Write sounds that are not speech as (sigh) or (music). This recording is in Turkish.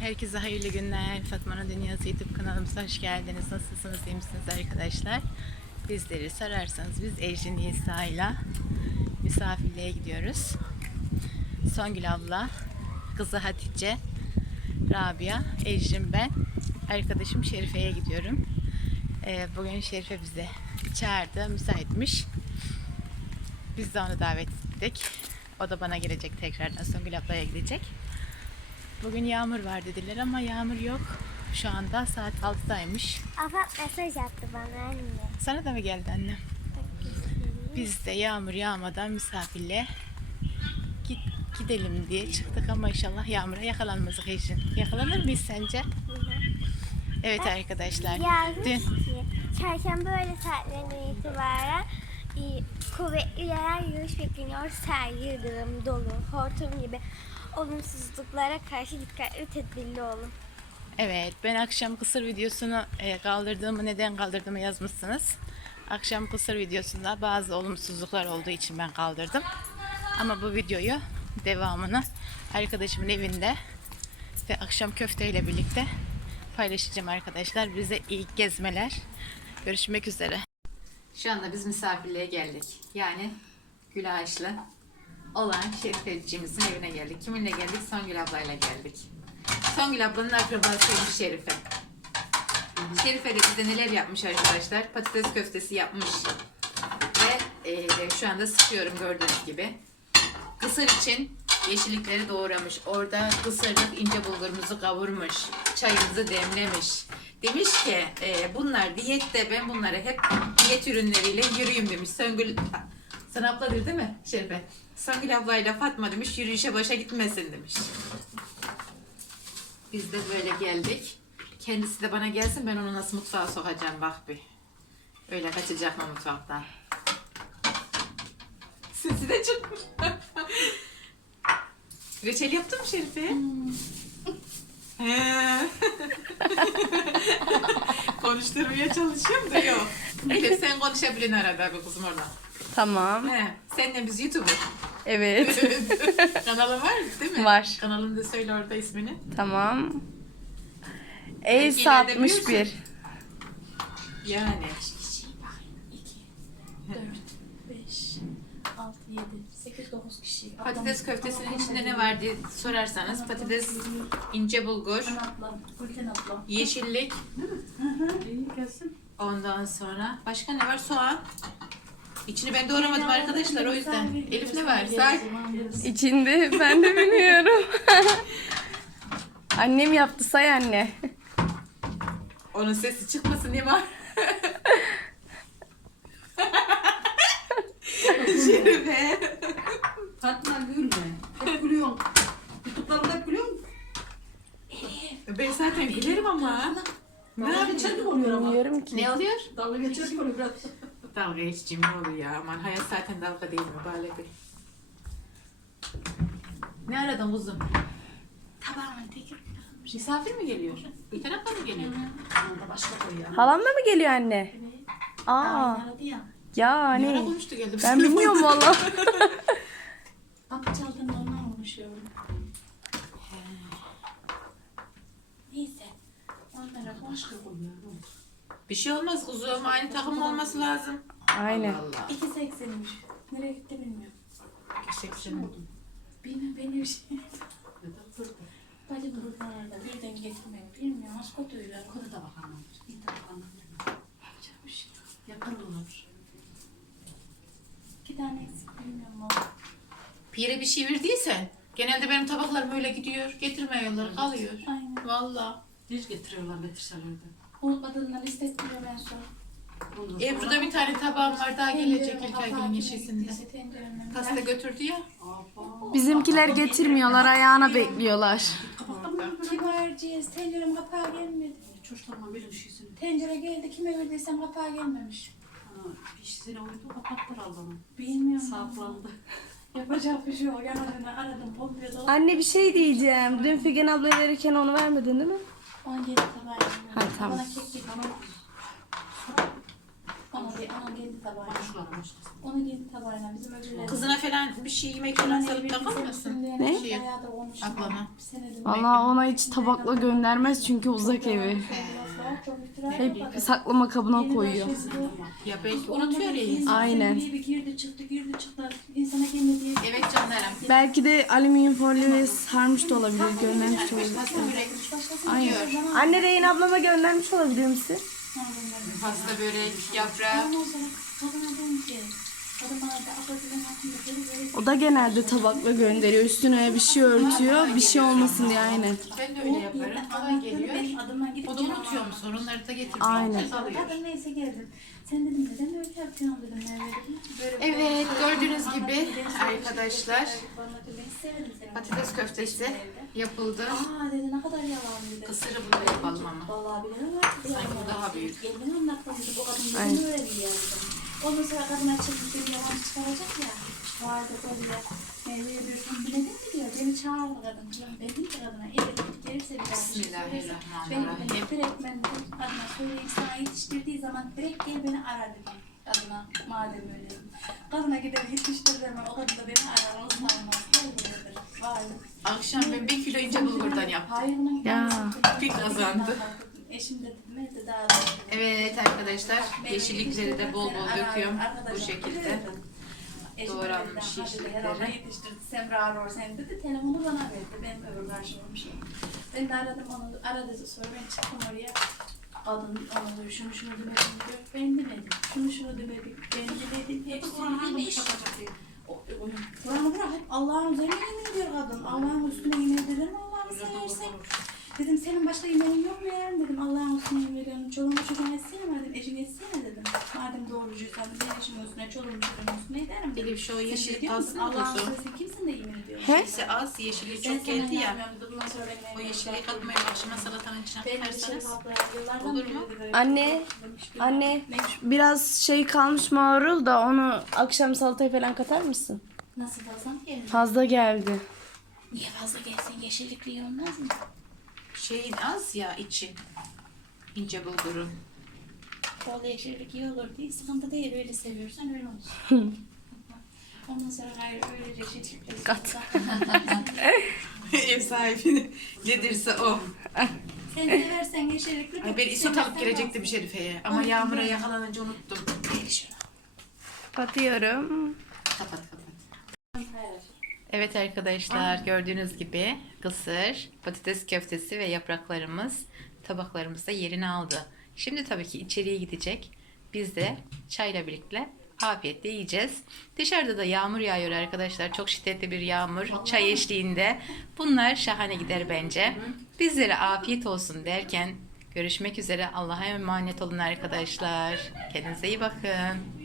Herkese hayırlı günler. Fatma'nın Dünyası YouTube kanalımıza hoş geldiniz. Nasılsınız, iyi misiniz arkadaşlar? Bizleri sorarsanız biz Ecrin Nisa ile misafirliğe gidiyoruz. Songül abla, kızı Hatice, Rabia, Ecrin ben, arkadaşım Şerife'ye gidiyorum. Ee, bugün Şerife bize çağırdı, müsaitmiş. Biz de onu davet ettik. O da bana gelecek tekrardan. Songül ablaya gidecek. Bugün yağmur var dediler ama yağmur yok. Şu anda saat 6'daymış. Afat mesaj attı bana anne. Sana da mı geldi anne? Biz de yağmur yağmadan misafirle git, gidelim diye çıktık ama inşallah yağmura yakalanmazdık için. Yakalanır mıyız sence? Evet arkadaşlar. Yazmış Dün ki çarşamba öğle saatlerine itibaren e, kuvvetli yağar yağış bekleniyor. Sel, yıldırım, dolu, hortum gibi olumsuzluklara karşı dikkatli ve tedbirli olun. Evet, ben akşam kısır videosunu e, kaldırdığımı neden kaldırdığımı yazmışsınız. Akşam kısır videosunda bazı olumsuzluklar olduğu için ben kaldırdım. Ama bu videoyu devamını arkadaşımın evinde ve akşam köfteyle birlikte paylaşacağım arkadaşlar. Bize iyi gezmeler. Görüşmek üzere. Şu anda biz misafirliğe geldik. Yani Gül Ağaçlı olan Şerifeciğimizin evine geldik. Kiminle geldik? Songül ablayla geldik. Songül ablanın akrabasıymış Şerife. Şerife de bize neler yapmış arkadaşlar? Patates köftesi yapmış. Ve e, şu anda sıkıyorum gördüğünüz gibi. Kısır için yeşillikleri doğramış. Orada kısırlık ince bulgurumuzu kavurmuş. Çayımızı demlemiş. Demiş ki e, bunlar diyette ben bunları hep diyet ürünleriyle yürüyeyim demiş. Söngül sana abladır değil mi Şerife? Söngül ablayla Fatma demiş yürüyüşe başa gitmesin demiş. Biz de böyle geldik. Kendisi de bana gelsin ben onu nasıl mutfağa sokacağım bak bir. Öyle kaçacak mı mutfaktan? Sesi de çıkmış. (laughs) Reçel yaptın mı Şerife? (laughs) He. (laughs) Konuşturmaya çalışıyorum da yok. Elif sen konuşabilin arada bir kızım orada. Tamam. He. Senle biz YouTuber. Evet. (laughs) Kanalın var değil mi? Var. Kanalını da söyle orada ismini. tamam. Belki Ace ileride 61. büyürsün. Yani. 5, 6, 7, 8, 9 kişi. Patates köftesinin içinde ne var diye sorarsanız patates, ince bulgur, yeşillik, ondan sonra başka ne var? Soğan. İçini ben doğramadım arkadaşlar o yüzden. Elif ne var? Say. İçinde ben de bilmiyorum. Annem yaptı say anne. Onun sesi çıkmasın diye var. Şerife. Fatma gülme. Hep gülüyorsun. Youtube'larında hep gülüyorsun. Ben zaten gülerim ama. Ne gibi oluyor ama. Bilmiyorum ki. Ne oluyor? Dalga geçer gibi oluyor biraz. Dalga geçeceğim ne oluyor ya aman hayat zaten dalga değil mi bir. Ne aradın kuzum? Tabağına tekir. Misafir mi geliyor? Bir taraftan mı geliyor? Başka koy ya. Halam da mı geliyor anne? Aa, Aradı ya. ya Ne ara ne? konuştu geldi? Ben bilmiyorum valla. Bak (laughs) çaldığında ondan konuşuyorum. Neyse. Onlara başka Koy ya. Bir şey olmaz kuzum aynı takım olması lazım. Aynen. Allah Allah. 2.80'miş. Nereye gitti bilmiyorum. Gerçekten. Benim benim bir şey. Bacım buralarda birden getirmeyi bilmiyorum. Az kötüyle. Koda da bakanlar. Bir de bakanlar. Yapacak bir şey yok. Yakın olabilir. İki tane eksik bilmiyorum valla. Pire bir şey verdiysen genelde benim tabaklarım öyle gidiyor. Getirmiyorlar kalıyor. Aynen. Valla. Hiç getiriyorlar getirseler de. O kadınlar istetmiyor ben sonra. Ondan sonra- Ebru'da bir tane tabağım var daha gelecek ilk ayın yeşilsinde. Pasta götürdü ya. Bizimkiler getirmiyorlar ayağına bekliyorlar. Kibarcıyız. Tencerem kapağı gelmedi. Çocuklarla bir şeysini. Tencere geldi. Kime verdiysem kapağı gelmemiş. Ha, bir şeysini uydu kapattılar Allah'ım. Bilmiyorum. Saklandı. (laughs) Yapacak bir şey yok. Yanlarına aradım. Bombuya da Anne bir şey diyeceğim. Dün Figen ablaya verirken onu vermedin değil mi? 17 tabağı Ha, tamam. Bana kek getir. Tamam. Ana, bir- ana geldi tabağına. Ona geldi tabağına. Bizim. Kızına falan bir şey yemek falan salıp takar mısın? Ne? Şey, senedir Vallahi ona hiç tabakla göndermez çünkü uzak evi. Hep saklama kabına koyuyor. Ya belki unutuyor ya. Aynen. Bir girdi çıktı girdi çıktı. İnsana diye. Evet canlarım. Belki de alüminyum folyoya sarmış da olabilir, göndermiş de olabilir. Aynen. Anne Reyin ablama göndermiş olabilir misin? Pasta börek, yaprak. Bana. O da genelde tabakla gönderiyor. Üstüne bir şey örtüyor, bir şey olmasın diye aynen. Ben de öyle yaparım. Kolay geliyor. O da unutuyor mu? Sorunları da getiriyor. Aynen. Kadın neyse geldim. Sen dedim neden öyle yapıyorsun dedim. Evet gördüğünüz gibi arkadaşlar Patates köftesi yapıldı. Aa dedi ne kadar yalan dedi. Kısırı bunu yapalım ama. Vallahi bilemem artık. Sanki bu daha büyük. Kendini anlatmamıştı bu kadın bunu öğreniyor dedim. Ondan sonra kadına çıkmış bir yalan çıkaracak ya. Vardı böyle meyveye bir gün ne dedi diyor. Beni çağırdı kadın. Ben dedim ki kadına evet gelirse bir daha bir şey söylerse. Ben Bismillahirrahmanirrahim. dedim direkt ben dedim kadına söyleyeyim sana yetiştirdiği zaman direkt gel beni ara dedim. Kadına madem öyle. Kadına gider yetiştirir hemen o kadın da beni arar. Onu sağlamaz. Böyledir. Vardı. Akşam ben bir kilo ince bulgurdan yaptım. Ya. Bir kazandı. Eşim de dedim evde daha da. Evet arkadaşlar yeşillikleri de bol bol döküyorum bu şekilde. Doğranmış yeşillikleri. yetiştirdi. Semra arıyor seni dedi. Telefonu bana verdi. Benim öbür karşılamışım. Ben de aradım onu. Aradı sonra ben çıktım oraya. Kadın ona diyor şunu şunu demedim diyor. Ben demedim. Şunu şunu demedim. Ben demedim. Hepsini demiş. Kur'an'ı bırak Allah'ın üzerine yemin ediyor kadın. Allah'ın üstüne yemin eder mi Allah'ını seversen? Dedim senin başka yemeğin yok mu ya? Dedim Allah'ın üstüne yemin ediyorum. Çoluğumu çocuğumu etsene mi dedim. Eşini etsene dedim. Madem doğrucuysan ben eşimin üstüne çoluğumu çocuğumun üstüne ederim dedim. Elif şu musun? az mı Allah'ın tozu? sözü kimsin de yemin ediyorsun? He? Neyse az yeşillik Ben çok geldi ya. Bundan sonra benim O bırak. katmayı akşama salatanın içine Ben katarsanız yıllardan olur mu? Anne, demiş, Anne, biraz şey kalmış marul da onu akşam salataya falan katar mısın? Nasıl fazla mı geldi? Fazla geldi. Niye fazla gelsin? Yeşillikli olmaz mı? Şeyin az ya içi. İnce bulgurun. Bol yeşillik iyi olur diye sıkıntı değil. Öyle seviyorsan öyle olsun. Ondan sonra gayrı öyle yeşillik. Kat. (laughs) Ev sahibi nedirse o. Sen seversen yeşillikli. Ay ben isot alıp gelecektim Şerife'ye ama Yağmur'a yakalanınca unuttum. Katıyorum. Kapat kapat. Evet arkadaşlar gördüğünüz gibi kısır, patates köftesi ve yapraklarımız tabaklarımızda yerini aldı. Şimdi tabii ki içeriye gidecek. Biz de çayla birlikte afiyetle yiyeceğiz. Dışarıda da yağmur yağıyor arkadaşlar. Çok şiddetli bir yağmur. Çay eşliğinde. Bunlar şahane gider bence. Bizlere afiyet olsun derken görüşmek üzere. Allah'a emanet olun arkadaşlar. Kendinize iyi bakın.